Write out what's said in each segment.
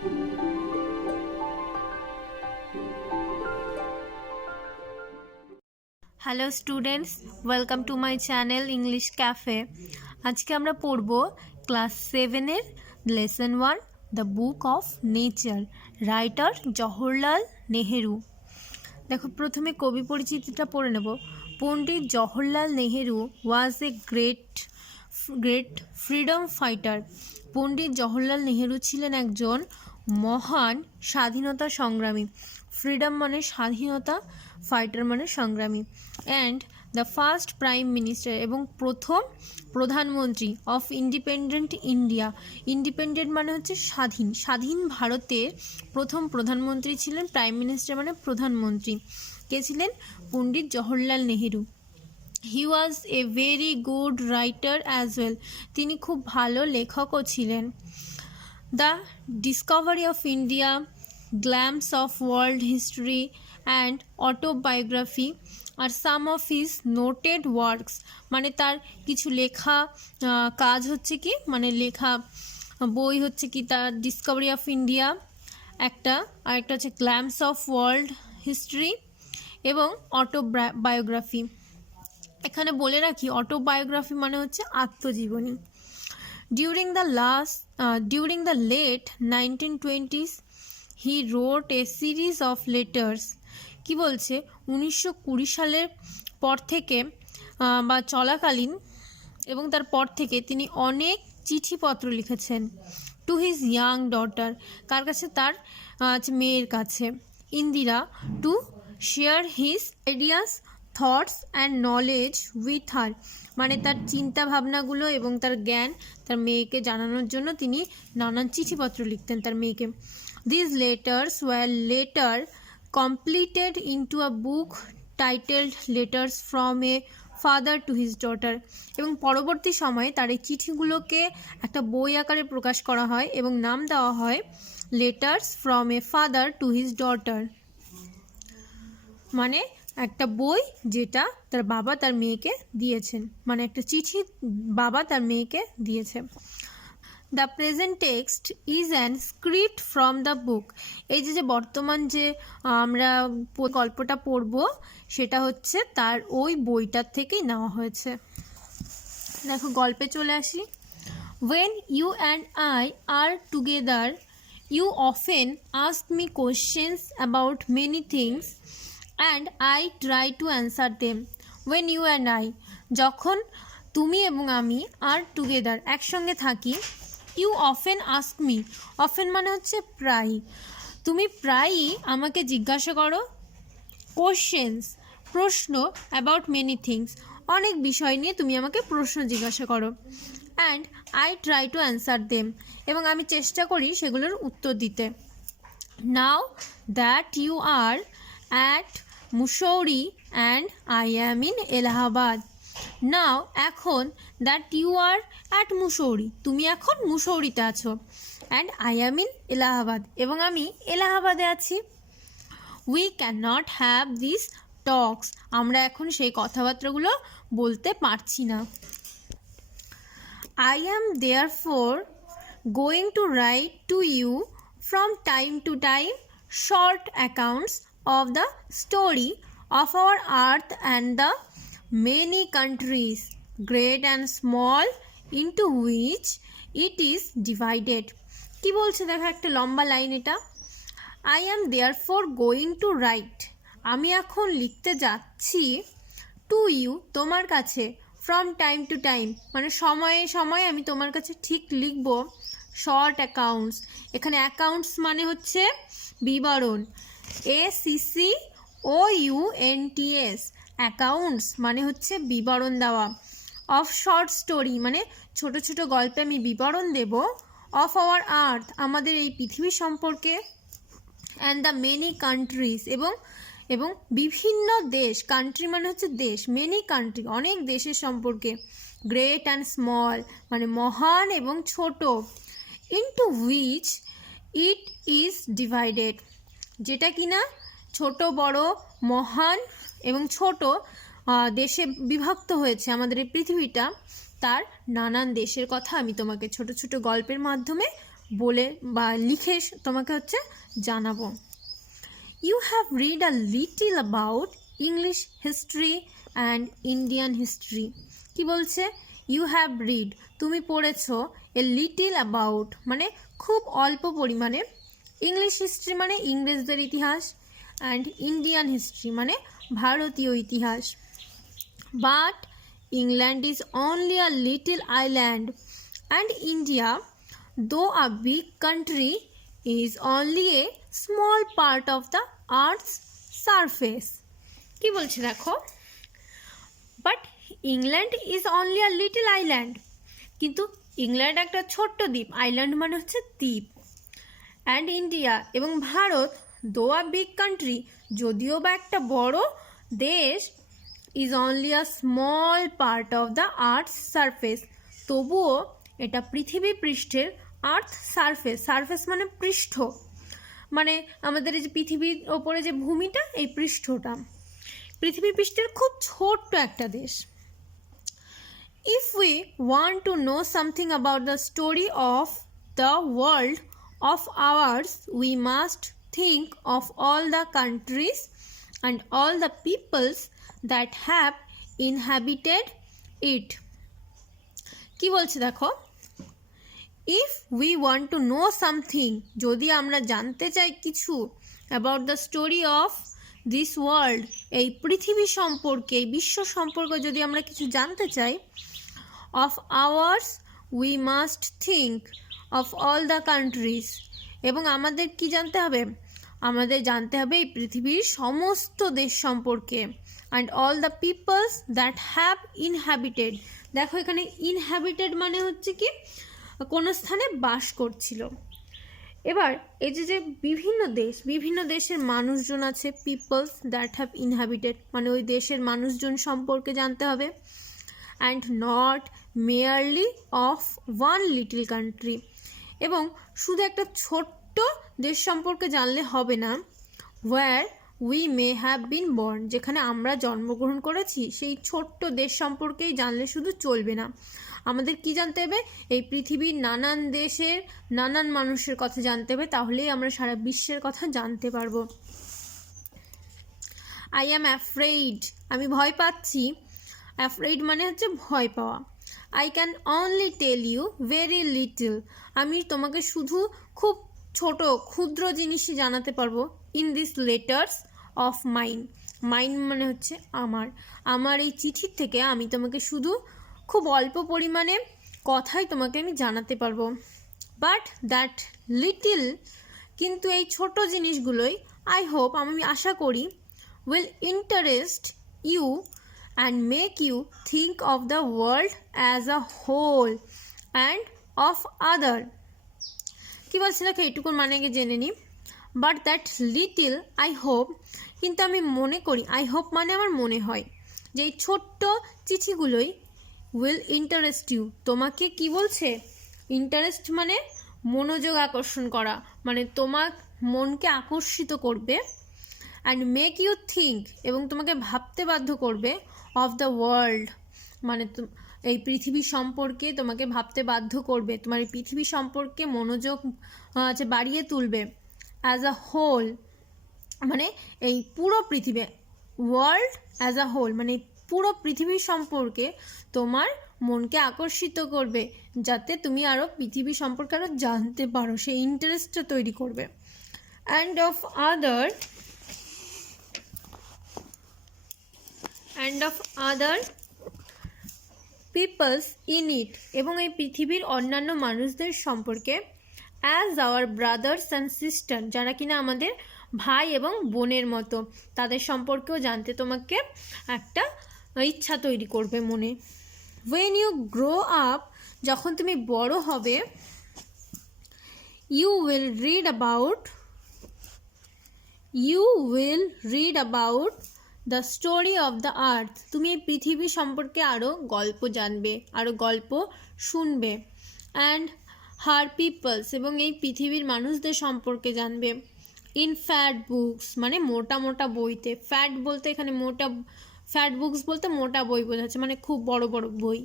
Hello students, welcome to my channel English cafe. আজকে আমরা পড়ব ক্লাস 7-এর lesson 1 the book of nature, writer Jawaharlal Nehru. দেখো, প্রথমে কবি পরিচিতিটা পড়ে নেব। Pandit Jawaharlal Nehru was a great freedom fighter. Pandit Jawaharlal Nehru ছিলেন একজন মহান স্বাধীনতা সংগ্রামী। ফ্রিডম মানে স্বাধীনতা, ফাইটার মানে সংগ্রামী। And the first prime minister, এবং প্রথম প্রধানমন্ত্রী অফ ইন্ডিপেন্ডেন্ট ইন্ডিয়া। ইন্ডিপেন্ডেন্ট মানে হচ্ছে স্বাধীন, স্বাধীন ভারতের প্রথম প্রধানমন্ত্রী ছিলেন। প্রাইম মিনিস্টার মানে প্রধানমন্ত্রী। কে ছিলেন? Pandit Jawaharlal Nehru. He was a very good writer as well. তিনি খুব ভালো লেখকও ছিলেন। The discovery of India, glimpses of world history and autobiography আর some of his noted works. মানে তার কিছু লেখা কাজ হচ্ছে কি, মানে লেখা বই হচ্ছে কি, তার ডিসকভারি অফ ইন্ডিয়া একটা, আর একটা হচ্ছে গ্ল্যাম্পস অফ ওয়ার্ল্ড হিস্ট্রি এবং অটোবায়োগ্রাফি। এখানে বলে রাখি, অটোবায়োগ্রাফি মানে হচ্ছে আত্মজীবনী। During the late 1920s, he wrote a series of letters. কি বলছে? 1920 সালের পর থেকে বা চলাকালীন এবং তার পর থেকে তিনি অনেক চিঠিপত্র লিখেছেন। টু হিজ ইয়াং ডটার, কার কাছে? তার মেয়ের কাছে, Indira. To share his ideas, thoughts and knowledge with her, মানে তার চিন্তা ভাবনাগুলো এবং তার জ্ঞান তার মেয়েকে জানানোর জন্য তিনি নানান চিঠিপত্র লিখতেন তার মেয়েকে। This letters were later completed into a book titled Letters from a Father to His Daughter, এবং পরবর্তী সময়ে তার এই চিঠিগুলোকে একটা বই আকারে প্রকাশ করা হয় এবং নাম দেওয়া হয় letters from a father to his daughter, মানে একটা বই যেটা তার বাবা তার মেয়েকে দিয়েছেন, মানে একটা চিঠি বাবা তার মেয়েকে দিয়েছে। The present text is an script from the book. এই যে বর্তমান যে আমরা গল্পটা পড়ব সেটা হচ্ছে তার ওই বইটার থেকেই নেওয়া হয়েছে। দেখো, গল্পে চলে আসি। When you and I are together, you often ask me questions about many things and I try to answer them. When you and I, যখন তুমি এবং আমি আর টুগেদার একসঙ্গে থাকি, you often ask me, often মানে হচ্ছে প্রায়, তুমি প্রায়ই আমাকে জিজ্ঞাসা করো, কোশ্চেন্স প্রশ্ন, অ্যাবাউট মেনি থিংস অনেক বিষয় নিয়ে তুমি আমাকে প্রশ্ন জিজ্ঞাসা করো, and I try to answer them, এবং আমি চেষ্টা করি সেগুলোর উত্তর দিতে। Now that you are at Mussoorie and I am in Allahabad. Now এখন, that you are at Mussoorie, তুমি এখন মুসৌরিতে আছো, and I am in Allahabad, এবং আমি এলাহাবাদে আছি। We can not have this talks, আমরা এখন সেই কথাবার্তাগুলো বলতে পারছি না। I am therefore going to write to you from time to time short accounts of the story of our earth and the many countries, great and small, into which it is divided. কি বলছে দেখো, একটা লম্বা line এটা। I am therefore going to write, আমি এখন লিখতে যাচ্ছি, টু ইউ, তোমার কাছে, ফ্রম টাইম টু টাইম মানে সময়ে সময়ে আমি তোমার কাছে ঠিক লিখব, শর্ট অ্যাকাউন্টস। এখানে অ্যাকাউন্টস মানে হচ্ছে বিবরণ, ACCOUNTS, অ্যাকাউন্টস মানে হচ্ছে বিবরণ দেওয়া। অফ শর্ট স্টোরি মানে ছোট ছোট গল্পে আমি বিবরণ দেব। অফ আওয়ার আর্থ, আমাদের এই পৃথিবী সম্পর্কে। অ্যান্ড দ্য মেনি কান্ট্রিজ, এবং বিভিন্ন দেশ, কান্ট্রি মানে হচ্ছে দেশ, মেনি কান্ট্রি অনেক দেশের সম্পর্কে। গ্রেট অ্যান্ড স্মল মানে মহান এবং ছোট। Into which it is divided, যেটা কিনা ছোট বড় মহান এবং ছোট দেশে বিভক্ত হয়েছে আমাদের এই পৃথিবীটা, তার নানান দেশের কথা আমি তোমাকে ছোট ছোট গল্পের মাধ্যমে বলে বা লিখে তোমাকে হচ্ছে জানাবো। You have read a little about English history and Indian history. কি বলছে? You have read, তুমি পড়েছো, a little about মানে খুব অল্প পরিমাণে, ইংলিশ হিস্ট্রি মানে ইংরেজদের ইতিহাস, অ্যান্ড ইন্ডিয়ান হিস্ট্রি মানে ভারতীয় ইতিহাস। But England is only a little island and India, though a big country, is only a small part of the earth's surface. কি বলছে দেখো, but England is only a little island, কিন্তু England একটা ছোট্ট দ্বীপ, আইল্যান্ড মানে হচ্ছে দ্বীপ, অ্যান্ড ইন্ডিয়া এবং ভারত, দো আ বিগ কান্ট্রি, যদিও বা একটা বড় দেশ, is only a small part of the earth surface, তবুও এটা পৃথিবী পৃষ্ঠের, আর্থ সারফেস, সারফেস মানে পৃষ্ঠ, মানে আমাদের এই যে পৃথিবীর ওপরে যে ভূমিটা, এই পৃষ্ঠটা পৃথিবী পৃষ্ঠের খুব ছোট্ট একটা দেশ। If we want to know something about the story of the world of ours, we must think of all the countries and all the peoples that have inhabited it. কি বলছে দেখো, if we want to know something, যদি আমরা জানতে চাই কিছু, about the story of this world, এই পৃথিবী সম্পর্কে, এই বিশ্ব সম্পর্কে যদি আমরা কিছু জানতে চাই, of ours we must think of all the countries, এবং আমাদের কি জানতে হবে, আমাদের জানতে হবে এই পৃথিবীর সমস্ত দেশ সম্পর্কে, and all the peoples that have inhabited, দেখো এখানে inhabited মানে হচ্ছে কি কোনো স্থানে বাস করছিল। এবার এই যে বিভিন্ন দেশ, বিভিন্ন দেশের মানুষজন আছে, পিপলস দ্যাট হ্যাভ ইনহ্যাবিটেড মানে ওই দেশের মানুষজন সম্পর্কে জানতে হবে, and not merely of one little country, এবং শুধু একটা ছোট্ট দেশ সম্পর্কে জানলে হবে না, where we may have been born, যেখানে আমরা জন্মগ্রহণ করেছি, সেই ছোট্ট দেশ সম্পর্কেই জানলে শুধু চলবে না, আমাদের কি জানতে হবে, এই পৃথিবীর নানান দেশের নানান মানুষের কথা জানতে হবে, তাহলেই আমরা সারা বিশ্বের কথা জানতে পারবো। আই অ্যাম অ্যাফ্রেইড, আমি ভয় পাচ্ছি, অ্যাফ্রেইড মানে হচ্ছে ভয় পাওয়া। I can only tell you very little, আমি তোমাকে শুধু খুব ছোট ক্ষুদ্র জিনিসই জানাতে পারবো, in this letters of mine, mine মানে হচ্ছে আমার, আমার এই চিঠির থেকে আমি তোমাকে শুধু খুব অল্প পরিমাণে কথাই তোমাকে আমি জানাতে পারবো। বাট দ্যাট লিটল, কিন্তু এই ছোট জিনিসগুলোই, আই হোপ আমি আশা করি, will interest you and make you think of the world as a whole and of other. কী বলছি দেখো, এইটুকুর মানে কি জেনে নিই। But that little, I hope, কিন্তু আমি মনে করি, আই হোপ মানে আমার মনে হয় যে এই ছোট্ট চিঠিগুলোই উইল ইন্টারেস্ট ইউ, তোমাকে কি বলছে, ইন্টারেস্ট মানে মনোযোগ আকর্ষণ করা, মানে তোমার মনকে আকর্ষিত করবে, অ্যান্ড মেক ইউ থিঙ্ক, এবং তোমাকে ভাবতে বাধ্য করবে, অফ দ্য ওয়ার্ল্ড মানে এই পৃথিবী সম্পর্কে তোমাকে ভাবতে বাধ্য করবে, তোমার এই পৃথিবী সম্পর্কে মনোযোগ বাড়িয়ে তুলবে, অ্যাজ আ হোল মানে এই পুরো পৃথিবী, ওয়ার্ল্ড অ্যাজ আ হোল মানে পুরো পৃথিবী সম্পর্কে তোমার মনকে আকর্ষিত করবে, যাতে তুমি আরও পৃথিবী সম্পর্কে আরও জানতে পারো, সেই ইন্টারেস্টটা তৈরি করবে। And of other peoples in it, এবং এই পৃথিবীর অন্যান্য মানুষদের সম্পর্কে, as our brothers and sister, যারা কিনা আমাদের ভাই এবং বোনের মতো, তাদের সম্পর্কেও জানতে তোমাকে একটা ইচ্ছা তৈরি করবে মনে। ওয়েন ইউ গ্রো আপ, যখন তুমি বড় হবে, you will read about the story of the earth, তুমি এই পৃথিবী সম্পর্কে আরও গল্প জানবে, আরও গল্প শুনবে, অ্যান্ড হার পিপলস, এবং এই পৃথিবীর মানুষদের সম্পর্কে জানবে, ইন ফ্যাট বুকস মানে মোটা মোটা বইতে, ফ্যাট বলতে এখানে ফ্যাট বুকস বলতে মোটা বই বোঝাচ্ছে, মানে খুব বড় বড় বই,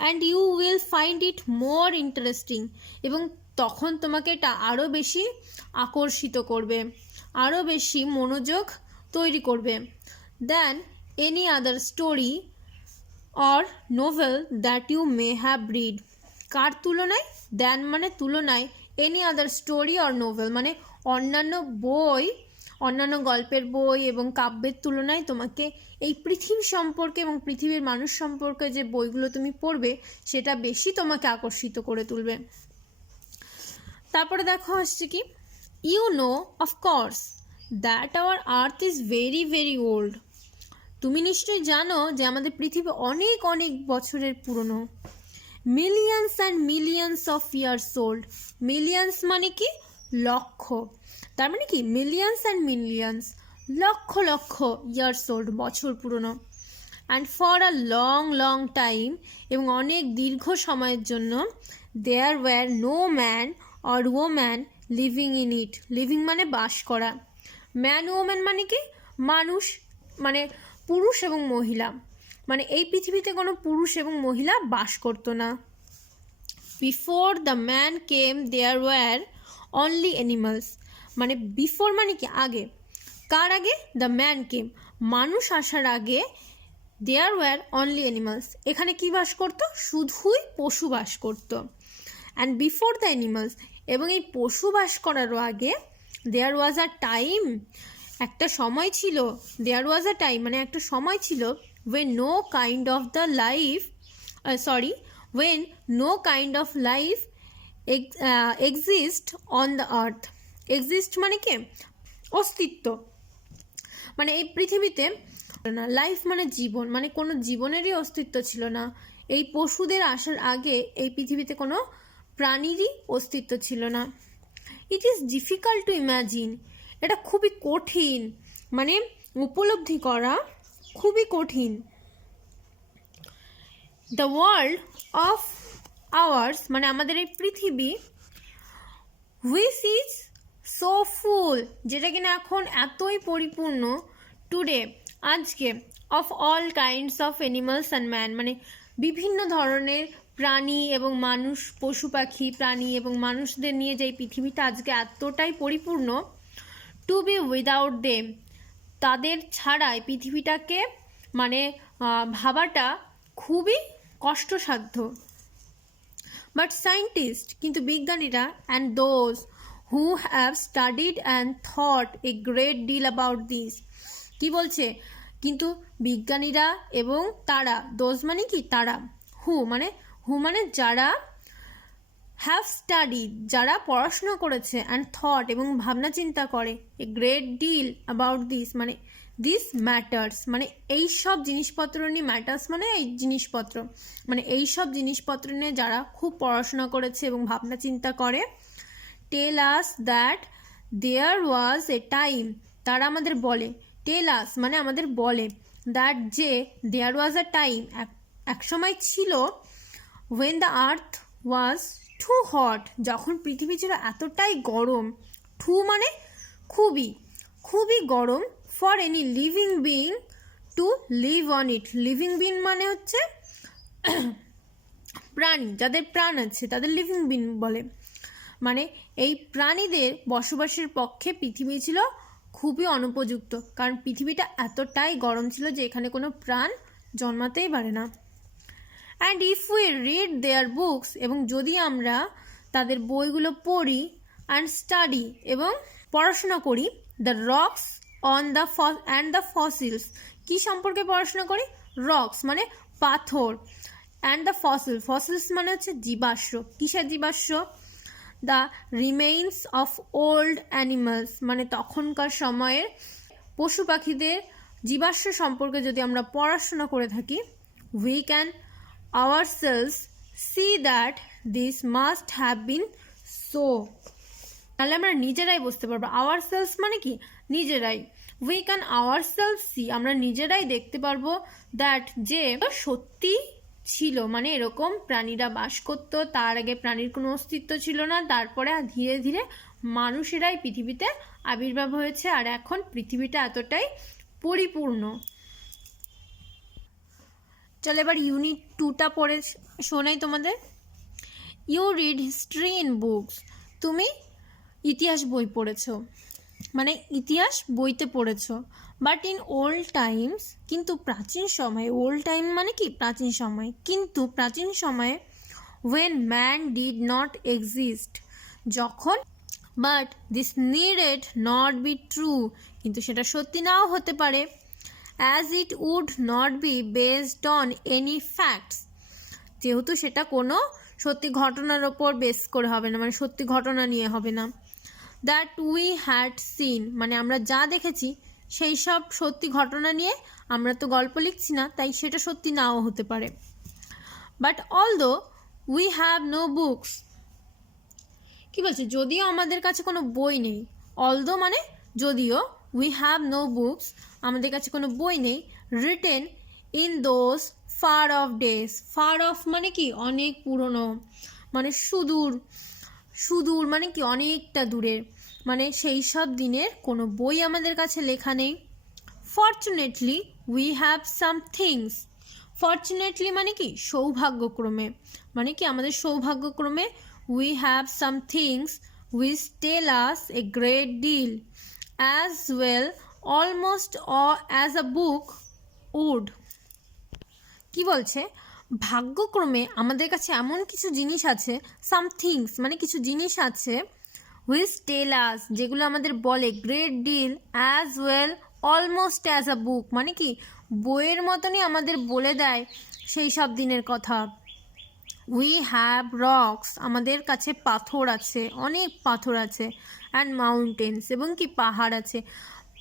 and you will find it more interesting, এবং তখন তোমাকে এটা আরও বেশি আকর্ষিত করবে, আরও বেশি মনোযোগ তৈরি করবে then any other story or novel that you may have read. কার তুলনায়? দেন মানে তুলনায়, any other story or novel মানে অন্যান্য বই, অন্যান্য গল্পের বই এবং কাব্যের তুলনায় তোমাকে এই পৃথিবী সম্পর্কে এবং পৃথিবীর মানুষ সম্পর্কে যে বইগুলো তুমি পড়বে সেটা বেশি তোমাকে আকর্ষিত করে তুলবে। তারপরে দেখো আসছে কি, you know of course that our earth is very very old. তুমি নিশ্চয়ই জানো যে আমাদের পৃথিবী অনেক অনেক বছরের পুরনো। Millions and millions of years old. Millions মানে কি? লক্ষ। তার মানে কি? Millions and millions, lakh lakh years old, বছর পুরনো। And for a long long time, এবং অনেক দীর্ঘ সময়ের জন্য, there were no man or woman living in it. Living মানে বাস করা। ম্যান ওম্যান মানে কি? মানুষ, মানে পুরুষ এবং মহিলা, মানে এই পৃথিবীতে কোনো পুরুষ এবং মহিলা বাস করতো না। Before the man came there were only animals. মানে বিফোর মানে কি? আগে। কার আগে? দ্য ম্যান কেম, মানুষ আসার আগে দেয়ার ওয়্যার অনলি অ্যানিমালস, এখানে কি বাস করতো? শুধুই পশু বাস করতো। অ্যান্ড বিফোর দ্য অ্যানিমালস, এবং এই পশু বাস করারও আগে, দেয়ার ওয়াজ আ টাইম, একটা সময় ছিল। দেয়ার ওয়াজ আ টাইম মানে একটা সময় ছিল, when no kind of the life when no kind of life exist on the earth. exist মানে কি? অস্তিত্ব, মানে এই পৃথিবীতে না। লাইফ মানে জীবন, মানে কোনো জীবনেরই অস্তিত্ব ছিল না। এই পশুদের আসার আগে এই পৃথিবীতে কোনো প্রাণীরই অস্তিত্ব ছিল না। It is difficult to imagine, এটা খুবই কঠিন, মানে উপলব্ধি করা খুবই কঠিন। দ্য ওয়ার্ল্ড অফ আওয়ার্স মানে আমাদের এই পৃথিবী, হুইচ ইজ সো ফুল, যেটা কিনা এখন এতই পরিপূর্ণ, টুডে আজকে, of all kinds of animals and man মানে বিভিন্ন ধরনের প্রাণী এবং মানুষ, পশু পাখি, প্রাণী এবং মানুষদের নিয়ে যে পৃথিবীটা আজকে এতটাই পরিপূর্ণ, টু বি উইদাউট দেম, তাদের ছাড়াই পৃথিবীটাকে মানে ভাবাটা খুবই কষ্টসাধ্য। বাট সায়েন্টিস্ট, কিন্তু বিজ্ঞানীরা, and those who have studied and thought a great deal about this, কি বলছে? কিন্তু বিজ্ঞানীরা এবং তারা, দোজ মানে কি? তারা। হু মানে যারা, হ্যাভ স্টাডিড যারা পড়াশোনা করেছে, অ্যান্ড থট এবং ভাবনা চিন্তা করে, a great deal about this মানে দিস ম্যাটার্স মানে এই সব জিনিসপত্র নিয়ে, ম্যাটার্স মানে এই জিনিসপত্র, মানে এই সব জিনিসপত্র নিয়ে যারা খুব পড়াশোনা করেছে এবং ভাবনা চিন্তা করে, টেল আস that there was A time, তারা আমাদের বলে, টেল আস মানে আমাদের বলে, দ্যাট যে, দেয়ার ওয়াজ আ টাইম এক সময় ছিল, when the earth was too hot, যখন পৃথিবী ছিল এতটাই গরম, টু মানে খুবই, খুবই গরম, for any living being to live on it. Living being মানে হচ্ছে প্রাণী, যাদের প্রাণ আছে তাদের লিভিং বিং বলে। মানে এই প্রাণীদের বসবাসের পক্ষে পৃথিবী ছিল খুবই অনুপযুক্ত, কারণ পৃথিবীটা এতটাই গরম ছিল যে এখানে কোনো প্রাণ জন্মাতেই পারে না। And if we read their books, এবং যদি আমরা তাদের বইগুলো পড়ি, অ্যান্ড স্টাডি এবং পড়াশোনা করি, the rocks on the and the fossils, কী সম্পর্কে পড়াশোনা করি? রক্স মানে পাথর, অ্যান্ড দ্য ফসিলস মানে হচ্ছে জীবাশ্ম। কিসের জীবাশ্ম? The remains of old animals মানে তখনকার সময়ের পশু পাখিদের জীবাশ্ম সম্পর্কে যদি আমরা পড়াশোনা করে থাকি, we can ourselves see that this must have been so, তাহলে আমরা নিজেরাই বুঝতে পারবো। ourselves মানে কি? নিজেরাই। we can ourselves see, আমরা নিজেরাই দেখতে পারবো, দ্যাট যে সত্যি ছিল, মানে এরকম প্রাণীরা বাস করতো, তার আগে প্রাণীর কোনো অস্তিত্ব ছিল না, তারপরে ধীরে ধীরে মানুষেরাই পৃথিবীতে আবির্ভাব হয়েছে, আর এখন পৃথিবীটা এতটাই পরিপূর্ণ। চলো এবার ইউনিট 2টা পড়ে শোনাই তোমাদের। You read history in books, তুমি ইতিহাস বই পড়েছ, মানে ইতিহাস বইতে পড়েছ। বাট ইন ওল্ড টাইমস, কিন্তু প্রাচীন সময়ে, ওল্ড টাইম মানে কি প্রাচীন সময়, কিন্তু প্রাচীন সময়ে when man did not exist, যখন, but this needed not be true, কিন্তু সেটা সত্যি নাও হতে পারে, as it would not be based on any facts, যেহেতু সেটা কোনো সত্যি ঘটনার ওপর বেস করে হবে না, মানে সত্যি ঘটনা নিয়ে হবে না। দ্যাট উই হ্যাড সিন, মানে আমরা যা দেখেছি সেই সব সত্যি ঘটনা নিয়ে আমরা তো গল্প লিখছি না, তাই সেটা সত্যি নাও হতে পারে। But although we have no books, কি বলছে, যদিও আমাদের কাছে কোনো বই নেই, অলদো মানে যদিও, উই হ্যাভ নো বুকস, আমাদের কাছে কোনো বই নেই, written in those far off days, far off মানে কি অনেক পুরনো, মানে সুদূর, সুদূর মানে কি অনেকটা দূরের, মানে সেই সব দিনের কোনো বই আমাদের কাছে লেখা নেই। Fortunately we have some things, fortunately মানে কি সৌভাগ্যক্রমে, মানে কি আমাদের সৌভাগ্যক্রমে, we have some things which tell us a great deal, as well almost as a book would, কি বলছে, ভাগ্যক্রমে আমাদের কাছে এমন কিছু জিনিস আছে, সাম থিংস মানে কিছু জিনিস আছে, হুইচ টেল আস যেগুলো আমাদের বলে, great deal, as well almost as a book মানে কি বইয়ের মতনই আমাদের বলে দেয় সেই সব দিনের কথা। উই হ্যাভ রক্স, আমাদের কাছে পাথর আছে, অনেক পাথর আছে, অ্যান্ড মাউন্টেন্স এবং কি পাহাড় আছে,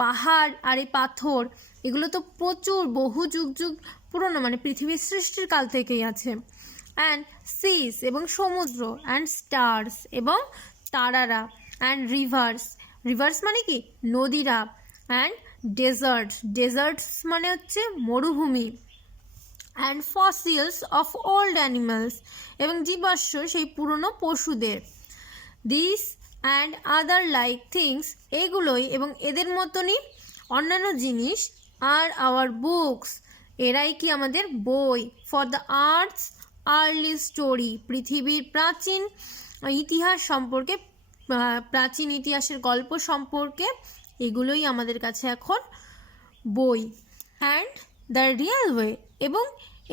পাহাড় আর এই পাথর এগুলো তো প্রচুর বহু যুগ যুগ পুরনো, মানে পৃথিবীর সৃষ্টির কাল থেকেই আছে। অ্যান্ড সিস এবং সমুদ্র, অ্যান্ড স্টার্স এবং তারারা, অ্যান্ড রিভার্স, রিভার্স মানে কি নদীরা, অ্যান্ড ডেজার্টস, ডেজার্টস মানে হচ্ছে মরুভূমি, and fossils of old animals এবং জীবাশ্ম সেই পুরনো পশুদের, this and other like things, এগুলোই এবং এদের মতনই অন্যান্য জিনিস, আর আওয়ার বুকস, এরাই কি আমাদের বই, for the earths early story, পৃথিবীর প্রাচীন ইতিহাস সম্পর্কে, প্রাচীন ইতিহাসের গল্প সম্পর্কে, এগুলোই আমাদের কাছে এখন বই। অ্যান্ড দ্য রিয়েল ওয়ে, এবং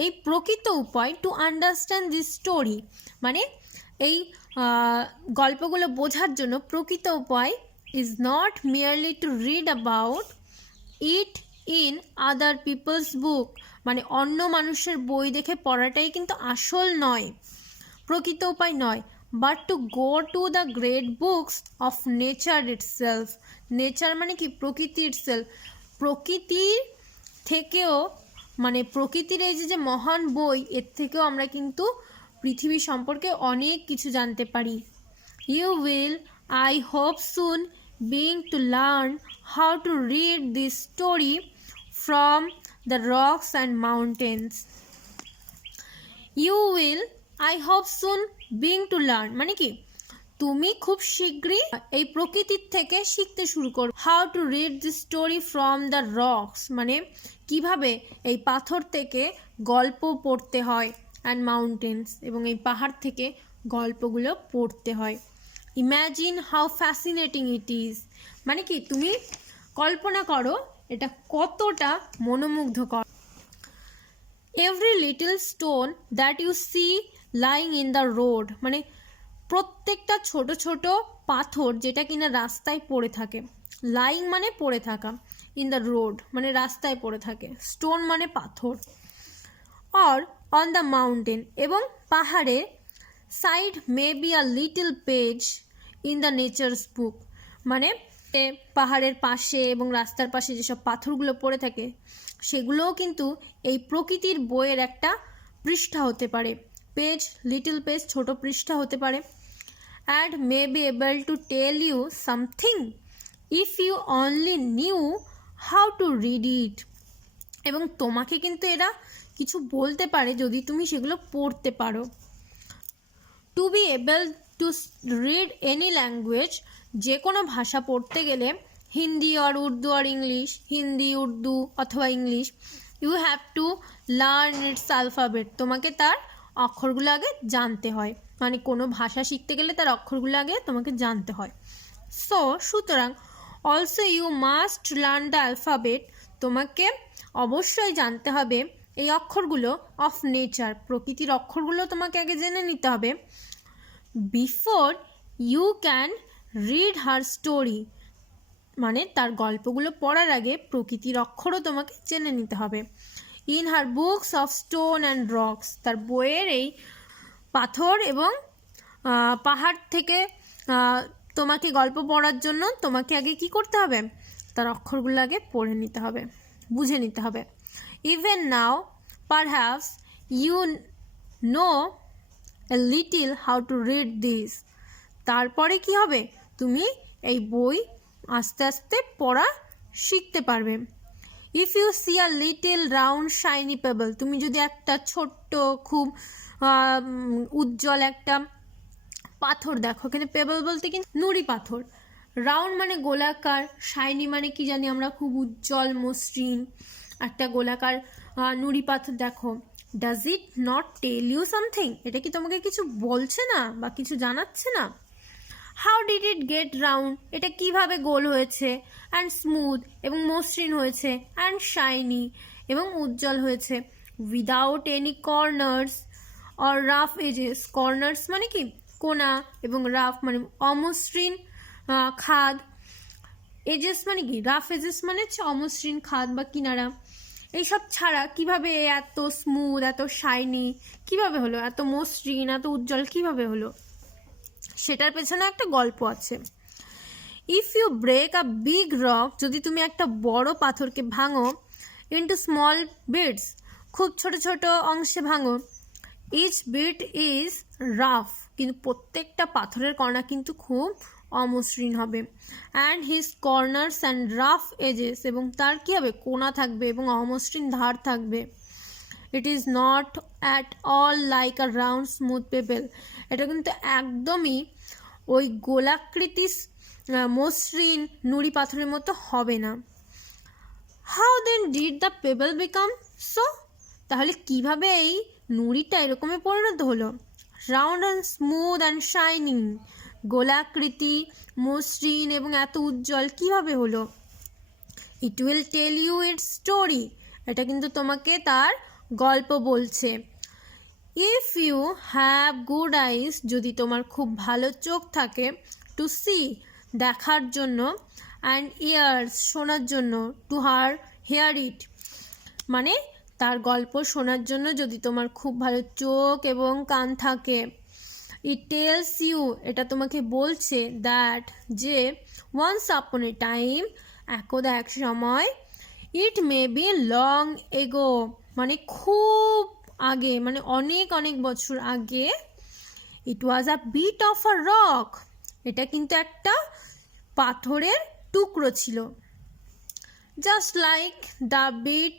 এই প্রকৃত উপায় টু আন্ডারস্ট্যান্ড দিস স্টোরি, মানে এই গল্পগুলো বোঝার জন্য প্রকৃত উপায়, is not merely to read about it in other people's book, মানে অন্য মানুষের বই দেখে পড়াটাই কিন্তু আসল নয়, প্রকৃত উপায় নয়, but to go to the great books of nature itself, nature মানে কি প্রকৃতি ইটসেলফ, প্রকৃতির থেকেও, মানে প্রকৃতির এই যে মহান বই, এর থেকেও আমরা কিন্তু পৃথিবী সম্পর্কে অনেক কিছু জানতে পারি। You will, I hope soon, being to learn how to read this story from the rocks and mountains. You will, I hope soon, being to learn মানে কি তুমি খুব শীঘ্রই এই প্রকৃতির থেকে শিখতে শুরু করো, how to read this story from the rocks মানে কিভাবে এই পাথর থেকে গল্প পড়তে হয়, অ্যান্ড মাউন্টেন্স এবং এই পাহাড় থেকে গল্পগুলো পড়তে হয়। Imagine how fascinating it is, মানে কি তুমি কল্পনা করো এটা কতটা মনোমুগ্ধকর। Every little stone that you see lying in the road, মানে প্রত্যেকটা ছোট ছোট পাথর যেটা কিনা রাস্তায় পড়ে থাকে, লাইং মানে পড়ে থাকা, ইন দ্য রোড মানে রাস্তায় পড়ে থাকে, স্টোন মানে পাথর, অর অন দ্য মাউন্টেন এবং পাহাড়ের side may be a little page in the nature's book, মানে পাহাড়ের পাশে এবং রাস্তার পাশে যেসব পাথরগুলো পড়ে থাকে সেগুলোও কিন্তু এই প্রকৃতির বইয়ের একটা পৃষ্ঠা হতে পারে, পেজ, লিটল পেজ ছোট পৃষ্ঠা হতে পারে। And may be able to tell you something if you only knew how to read it, এবং তোমাকে কিন্তু এরা কিছু বলতে পারে যদি তুমি সেগুলো পড়তে পারো। To be able to read any language, যে কোনো ভাষা পড়তে গেলে, হিন্দি আর উর্দু আর ইংলিশ, হিন্দি উর্দু অথবা English, you have to learn its alphabet, তোমাকে তার অক্ষরগুলো আগে জানতে হয়। মানে কোনো ভাষা শিখতে গেলে তার অক্ষরগুলো আগে তোমাকে জানতে হয়। সুতরাং also you must learn the alphabet, তোমাকে অবশ্যই জানতে হবে এই অক্ষরগুলো অফ নেচার, প্রকৃতির অক্ষরগুলো তোমাকে আগে জেনে নিতে হবে। Before you can read her story, মানে তার গল্পগুলো পড়ার আগে প্রকৃতির অক্ষরও তোমাকে জেনে নিতে হবে। In her books of stone and rocks, তার বইয়ের এই পাথর এবং পাহাড় থেকে তোমাকে গল্প পড়ার জন্য তোমাকে আগে কি করতে হবে, তার অক্ষরগুলো আগে পড়ে নিতে হবে, বুঝে নিতে হবে। Even now perhaps you know a little how to read this, তারপরে কি হবে, তুমি এই বই আস্তে আস্তে পড়া শিখতে পারবে। If you see a little round shiny pebble, তুমি যদি একটা ছোট্ট খুব উজ্জ্বল একটা পাথর দেখো, এখানে পেবল বলতে কিন্তু নুড়ি পাথর, রাউন্ড মানে গোলাকার, শাইনি মানে কি জানি আমরা খুব উজ্জ্বল মসৃণ একটা গোলাকার নুড়ি পাথর দেখো, does it not tell you something, এটা কি তোমাকে কিছু বলছে না বা কিছু জানাচ্ছে না? How did it gate round, এটা কিভাবে গোল হয়েছে, অ্যান্ড স্মুথ এবং মসৃণ হয়েছে, অ্যান্ড শাইনি এবং উজ্জ্বল হয়েছে, without any corners or rough edges, corners মানে কি কোনা এবং রাফ মানে অমসৃণ খাদ, এজেস মানে কি রাফ এজেস মানে হচ্ছে অমসৃণ খাদ বা কিনারা, এইসব ছাড়া কিভাবে এত স্মুথ এত শাইনি কিভাবে হলো, এত মসৃণ এত উজ্জ্বল কিভাবে হলো, সেটার পেছনে একটা গল্প আছে। If you break a big rock, যদি তুমি একটা বড় পাথরকে ভাঙো, ইন্টু স্মল বিটস, খুব ছোট ছোট অংশে ভাঙো, ইচ বিট ইজ রাফ, কিন্তু প্রত্যেকটা পাথরের কণা কিন্তু খুব অমসৃণ হবে, and his corners and rough edges, এবং তার কী হবে কোণা থাকবে এবং অমসৃণ ধার থাকবে। It is not at all like a round smooth payable, এটা কিন্তু একদমই ওই গোলাকৃতি মসৃণ নুড়ি পাথরের মতো হবে না। How then did the pebble become so, তাহলে কিভাবে এই নুড়িটা এরকমে পরিণত হলো? Round and smooth and shining, গোলাকৃতি মসৃণ এবং এত উজ্জ্বল কিভাবে হলো? It will tell you its story, এটা কিন্তু তোমাকে তার গল্প বলছে। If you have good eyes, যদি তোমার খুব ভালো চোখ থাকে, টু সি দেখার জন্য, অ্যান্ড ইয়ার্স শোনার জন্য, টু হেয়ার ইট মানে তার গল্প শোনার জন্য যদি তোমার খুব ভালো চোখ এবং কান থাকে, ইট টেলস ইউ এটা তোমাকে বলছে দ্যাট যে ওয়ান্স আপন এ টাইম একদা এক সময়, ইট মে বি লং এগো মানে খুব আগে মানে অনেক অনেক বছর আগে, it was a bit of a rock, এটা কিন্তু একটা পাথরের টুকরো ছিল। Just like the bit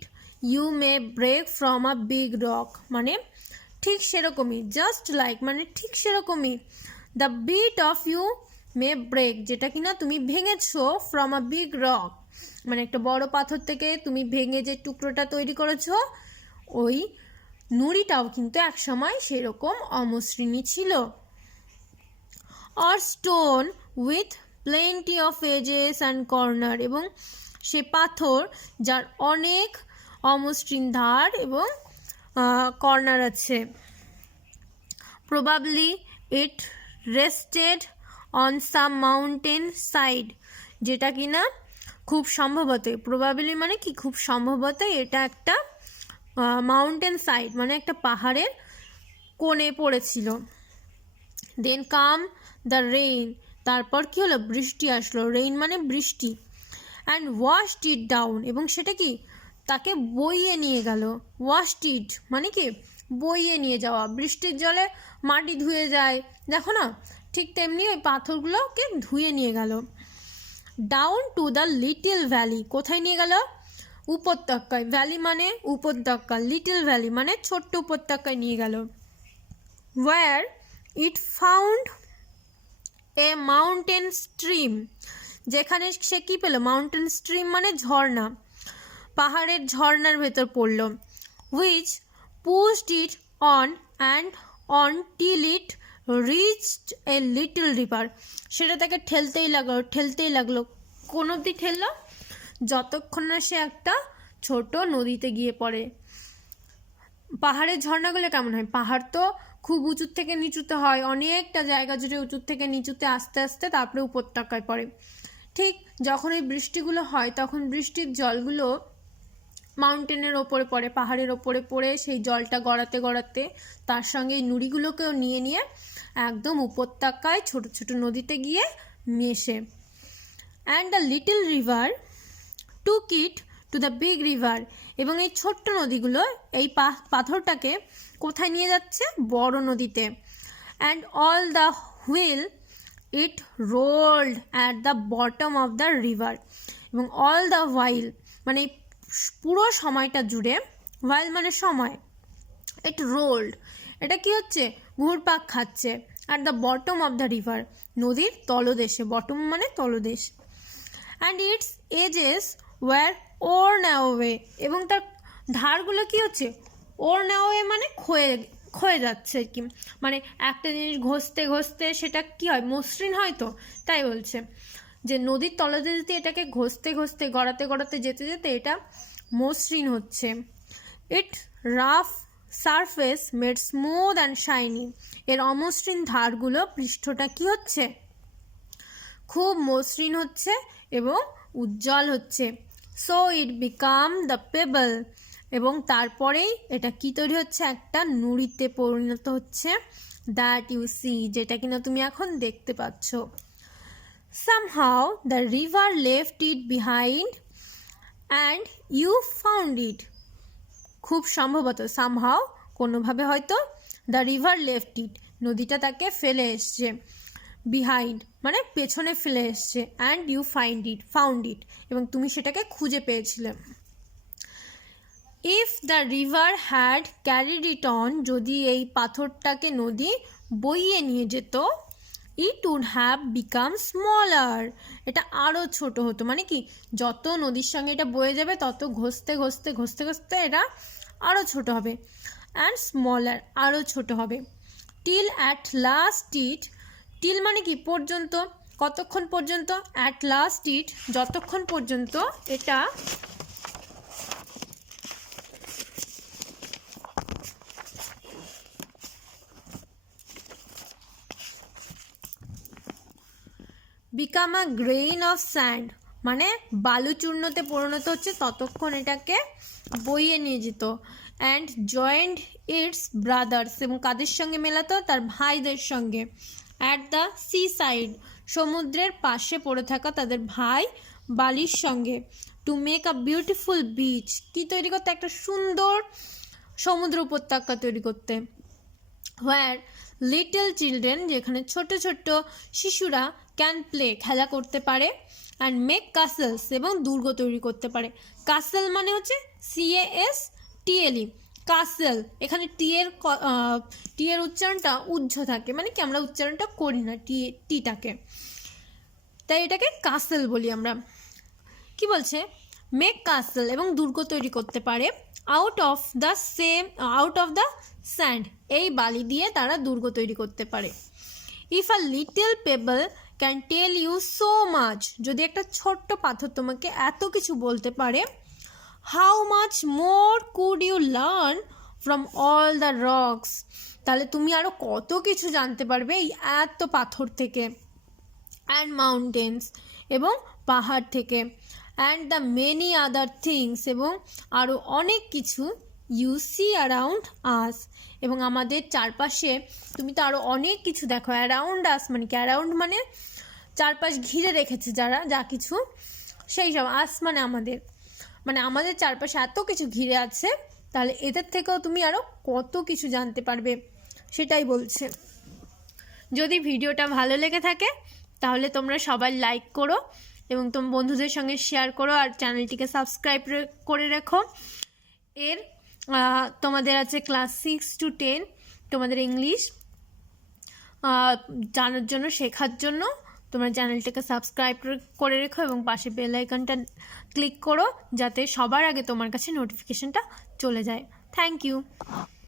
you may break from a big rock, মানে ঠিক সেরকমই, জাস্ট লাইক মানে ঠিক সেরকমই, the bit of you may break যেটা কিনা তুমি ভেঙেছো, ফ্রম আ বিগ রক মানে একটা বড় পাথর থেকে তুমি ভেঙে যে টুকরোটা তৈরি করেছো, ওই নুড়িটাও কিন্তু একসময় সেরকম অমসৃণই ছিল। Or stone with plenty of edges and corner, এবং সে পাথর যার অনেক অমসৃণ ধার এবং কর্নার আছে। Probably it rested on some mountain side, যেটা কিনা খুব সম্ভবত, প্রবাবলি মানে কি খুব সম্ভবত এটা একটা মাউন্টেন সাইড মানে একটা পাহাড়ের কোণে পড়েছিল। দেন কাম দ্য রেইন, তারপর কি হলো বৃষ্টি আসলো, রেইন মানে বৃষ্টি, অ্যান্ড ওয়াশড ইট ডাউন, এবং সেটা কি তাকে বইয়ে নিয়ে গেল, ওয়াশড ইট মানে কি বইয়ে নিয়ে যাওয়া, বৃষ্টির জলে মাটি ধুয়ে যায় দেখো না, ঠিক তেমনি ওই পাথরগুলোকে ধুয়ে নিয়ে গেল। Down to the little valley, কোথায় নিয়ে গেল? উপত্যকায়, ভ্যালি মানে উপত্যকা, লিটল ভ্যালি মানে ছোট্ট উপত্যকায় নিয়ে গেল। Where it found a mountain stream, যেখানে সে কী পেল? মাউন্টেন স্ট্রিম মানে ঝর্ণা, পাহাড়ের ঝর্ণার ভেতর পড়ল। Which pushed it on and on till it reached a little river, সেটা তাকে ঠেলতেই লাগলো। কোন অবধি ঠেললো? যতক্ষণ না সে একটা ছোট নদীতে গিয়ে পড়ে। পাহাড়ের ঝর্ণাগুলো কেমন হয়? পাহাড় তো খুব উঁচুর থেকে নিচুতে হয়, অনেকটা জায়গা জুড়ে উঁচুর থেকে নিচুতে আস্তে আস্তে তারপরে উপত্যকায় পড়ে। ঠিক যখন এই বৃষ্টিগুলো হয় তখন বৃষ্টির জলগুলো মাউন্টেনের ওপরে পড়ে, পাহাড়ের ওপরে পড়ে সেই জলটা গড়াতে গড়াতে তার সঙ্গে এই নুড়িগুলোকেও নিয়ে নিয়ে একদম উপত্যকায় ছোট ছোট নদীতে গিয়ে মেশে। And the little river took it to the big river, এবং এই ছোট্ট নদীগুলো এই পাথরটাকে কোথায় নিয়ে যাচ্ছে? বড় নদীতে। And all the wheel it ruled at the bottom of the river, এবং অল দ্য ওয়াইল মানে পুরো সময়টা জুড়ে, ওয়াইল মানে সময়, ইট রোল্ড এটা কি হচ্ছে? ঘুরপাক খাচ্ছে। At the bottom of the river নদীর তলদেশে, বটম মানে তলদেশ। And its edges were worn away, এবং তার ধারগুলো কি হচ্ছে? ওর্ন অ্যাওয়ে মানে ক্ষয়ে যাচ্ছে আর কি, মানে একটা জিনিস ঘষতে ঘষতে সেটা কি হয়? মসৃণ হয়, তো তাই বলছে যে নদীর তলদেশ দিয়ে এটাকে ঘষতে ঘষতে গড়াতে গড়াতে যেতে যেতে এটা মসৃণ হচ্ছে। It rough surface made smooth and shiny, এর অমসৃণ ধারগুলো পৃষ্ঠটা কি হচ্ছে? খুব মসৃণ হচ্ছে এবং উজ্জ্বল হচ্ছে। So it become the payable, এবং তারপরেই এটা কি তৈরি হচ্ছে? একটা নুড়িতে পরিণত হচ্ছে। দ্যাট ইউ সি, যেটা কিনা তুমি এখন দেখতে পাচ্ছ। Somehow the river left it behind and you found it, খুব সম্ভবত সামহাউ কোনোভাবে হয়তো দ্য রিভার লেফট ইট নদীটা তাকে ফেলে এসছে, বিহাইন্ড মানে পেছনে ফেলে এসছে, অ্যান্ড ইউ ফাউন্ড ইট এবং তুমি সেটাকে খুঁজে পেয়েছিলে। If the river had carried it on, যদি এই পাথরটাকে নদী বইয়ে নিয়ে যেত, it would have become smaller, এটা আরও ছোট হতো। মানে কি, যত নদীর সঙ্গে এটা বয়ে যাবে তত ঘষতে ঘষতে ঘষতে ঘষতে এটা আরও ছোট হবে, অ্যান্ড স্মলার আরও ছোট হবে। Till at last it, till মানে কি? পর্যন্ত, কতক্ষণ পর্যন্ত? অ্যাট লাস্ট ইট যতক্ষণ পর্যন্ত এটা become a grain of sand, মানে বালুচূর্ণতে পরিণত হচ্ছে, ততক্ষণ এটাকে বইয়ে নিয়ে যেত। অ্যান্ড জয়েন্ট ইটস ব্রাদার্স, এবং কাদের সঙ্গে মেলাতো? তার ভাইদের সঙ্গে। অ্যাট দ্য সি সাইড, সমুদ্রের পাশে পড়ে থাকা তাদের ভাই বালির সঙ্গে। To make a beautiful beach, কি তৈরি করতে? একটা সুন্দর সমুদ্র উপত্যকা তৈরি করতে। হোয়ার লিটল চিলড্রেন, যেখানে ছোট ছোট শিশুরা ক্যান প্লে, খেলা করতে পারে। অ্যান্ড মেক কাসেলস, এবং দুর্গ তৈরি করতে পারে। কাসেল মানে হচ্ছে CASTLE, কাসেল। এখানে টি এর উচ্চারণটা উজ্জ্ব থাকে, মানে কি আমরা উচ্চারণটা করি না টিটাকে, তাই এটাকে কাসেল বলি আমরা। কি বলছে? মেক কাসেল, এবং দুর্গ তৈরি করতে পারে। আউট অফ দ্য স্যান্ড, এই বালি দিয়ে তারা দুর্গ তৈরি করতে পারে। If a little pebble can tell you so much, যদি একটা ছোট্ট পাথর তোমাকে এত কিছু বলতে পারে, how much more could you learn from all the rocks, তাহলে তুমি আরও কত কিছু জানতে পারবে এই এত পাথর থেকে। অ্যান্ড মাউন্টেন্স, এবং পাহাড় থেকে। And the many other things, এবং আরও অনেক কিছু। ইউ সি অ্যারাউন্ড আস, এবং আমাদের চারপাশে তুমি তো আরও অনেক কিছু দেখো। অ্যারাউন্ড আস মানে কি? অ্যারাউন্ড মানে চারপাশ ঘিরে রেখেছে যারা, যা কিছু, সেই সব। আস মানে আমাদের, মানে আমাদের চারপাশে এত কিছু ঘিরে আছে, তাহলে এদের থেকেও তুমি আরও কত কিছু জানতে পারবে, সেটাই বলছে। যদি ভিডিওটা ভালো লেগে থাকে তাহলে তোমরা সবাই লাইক করো এবং তোমার বন্ধুদের সঙ্গে শেয়ার করো, আর চ্যানেলটিকে সাবস্ক্রাইব করে রেখো। এর তোমাদের আছে ক্লাস 6 to 10 তোমাদের ইংলিশ জানার জন্য, শেখার জন্য তোমরা চ্যানেলটাকে সাবস্ক্রাইব করে রেখো এবং পাশে বেল আইকনটা ক্লিক করো, যাতে সবার আগে তোমার কাছে নোটিফিকেশনটা চলে যায়। Thank you.